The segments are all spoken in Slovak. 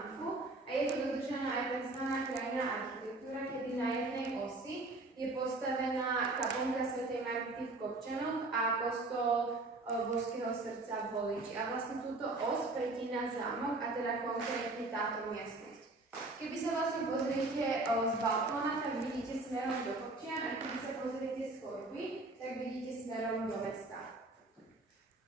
zámku a je tu dodržaná aj tzv. Krajinná architektúra, kedy na jednej osi je postavená kaplnka svätej Margity v Kopčanoch a kostol Božského srdca v Holiči. A vlastne túto os pretína zámok a teda konkrétne táto miestnosť. Keby sa vlastne pozriete z balkóna, tak vidíte smerom do Kopčian a keby sa pozriete z chodby, tak vidíte smerom do mesta.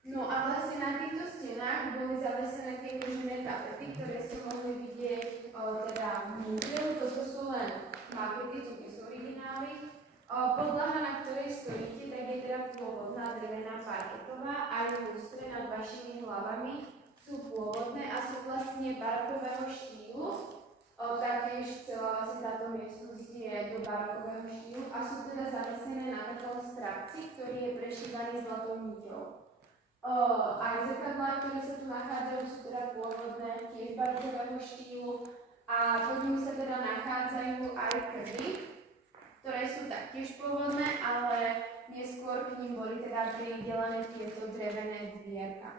No a vlastne na týchto stenách boli zavesené tie kožené tapety, ktoré ste mohli vidieť teda v múzeu. Toto sú len makety, to nie sú originály. Podlaha, na ktorej stojíte, tak je teda pôvodná drevená parketová, aj lustre nad vašimi hlavami sú pôvodné a sú vlastne barokového štýlu. Taktiež celá vlastne táto miestnosť je do barokového štýlu a sú teda zavesené na takom strapci, ktorý je prešívaný zlatou niťou. Aj zrkadlá, ktoré sa tu nachádzajú, sú teda pôvodné tiež barokového štýlu a pod nimi sa teda nachádzajú aj krby, ktoré sú taktiež pôvodné, ale neskôr k nim boli teda pridelené tieto drevené dvierka.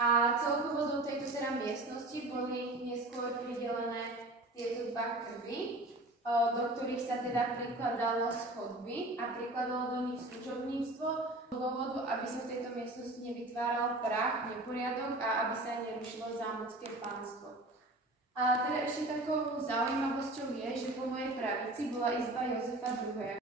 A celkovo do tejto teda miestnosti boli neskôr pridelené tieto dva krby, do ktorých sa teda prikladalo z chodby a prikladalo do nich služobníctvo z dôvodu, aby sa v tejto miestnosti nevytváral prach, neporiadok a aby sa nerušilo zámocké pánstvo. A teda ešte takou zaujímavosťou je, že po mojej pravici bola izba Jozefa II.